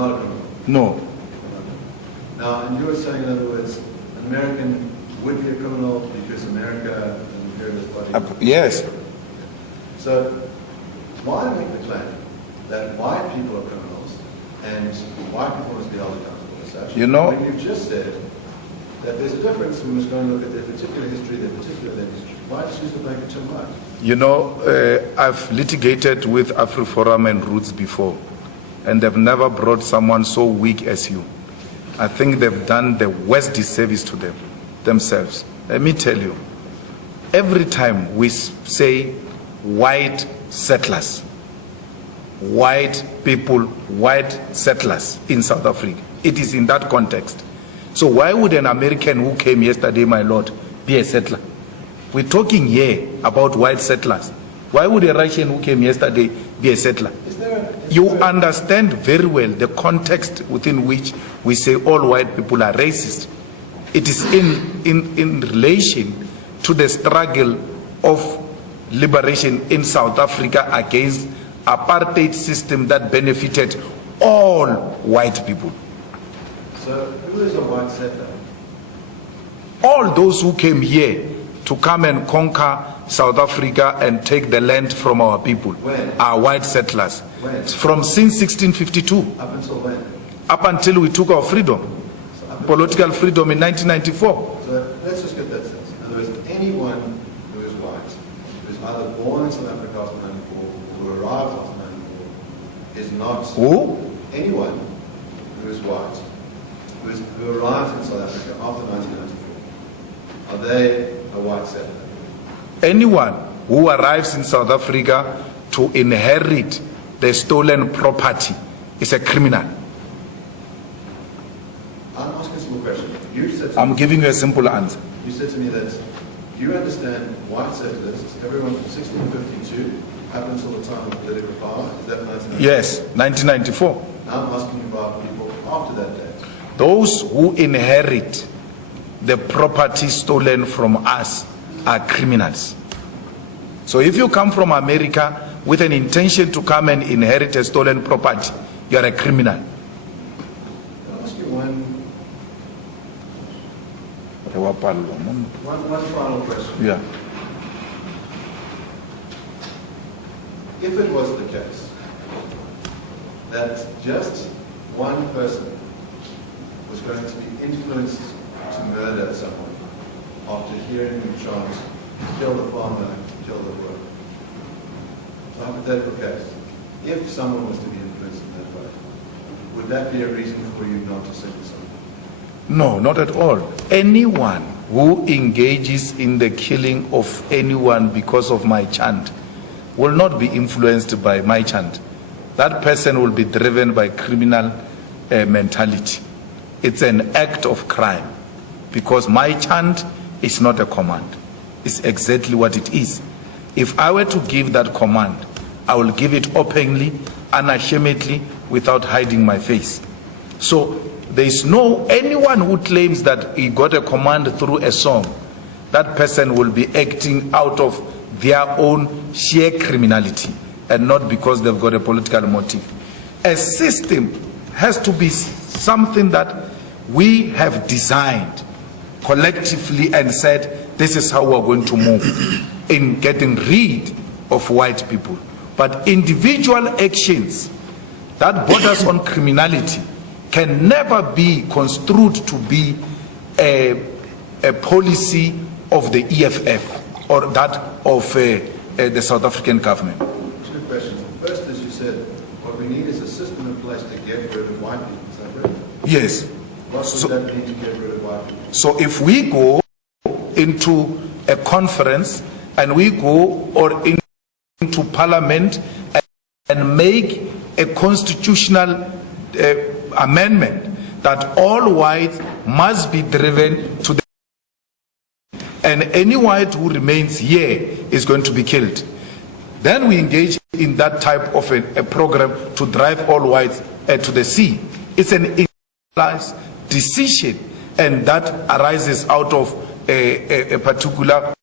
not a criminal? No. Now, and you were saying, in other words, an American would be a criminal because America and the imperialist body... Yes. So, why make the claim that white people are criminals and white people must be held accountable as such? You know... When you've just said that there's a difference, we must go and look at their particular history, their particular history. Why choose to make it too much? You know, I've litigated with AfriForum and Roots before, and they've never brought someone so weak as you. I think they've done the worst disservice to themselves. Let me tell you, every time we say white settlers, white people, white settlers in South Africa, it is in that context. So why would an American who came yesterday, my lord, be a settler? We're talking here about white settlers. Why would a Russian who came yesterday be a settler? You understand very well the context within which we say all white people are racist. It is in relation to the struggle of liberation in South Africa against apartheid system that benefited all white people. So who is a white settler? All those who came here to come and conquer South Africa and take the land from our people are white settlers. When? From since 1652. Up until when? Up until we took our freedom, political freedom in 1994. So let's just get that sense. In other words, anyone who is white, who is either born in South Africa after 1994 or who arrived after 1994 is not... Who? Anyone who is white, who arrived in South Africa after 1994, are they a white settler? Anyone who arrives in South Africa to inherit the stolen property is a criminal. I'm asking a simple question. You said I'm giving you a simple answer. You said to me that you understand white settlers, everyone from 1652 up until the time of political power, is that 1994? Yes, 1994. Now I'm asking you about people after that date. Those who inherit the property stolen from us are criminals. So if you come from America with an intention to come and inherit a stolen property, you are a criminal. I'll ask you one final question. Yeah. If it was the case that just one person was going to be influenced to murder someone after hearing the chant, kill the farmer, kill the worker. So hypothetical case. If someone was to be influenced in that way, would that be a reason for you not to sing the song? No, not at all. Anyone who engages in the killing of anyone because of my chant will not be influenced by my chant. That person will be driven by criminal mentality. It's an act of crime because my chant is not a command. It's exactly what it is. If I were to give that command, I will give it openly, unashamedly, without hiding my face. So there is no anyone who claims that he got a command through a song. That person will be acting out of their own sheer criminality and not because they've got a political motive. A system has to be something that we have designed collectively and said, this is how we're going to move in getting rid of white people. But individual actions that borders on criminality can never be construed to be a policy of the EFF or that of the South African government. Two questions. First, as you said, what we need is a system in place to get rid of white people. Is that right? Yes. What would that mean to get rid of white people? So if we go into a conference and we go or into parliament and make a constitutional amendment that all whites must be driven to the and any white who remains here is going to be killed, then we engage in that type of a program to drive all whites to the sea. It's an individualized decision, and that arises out of a particular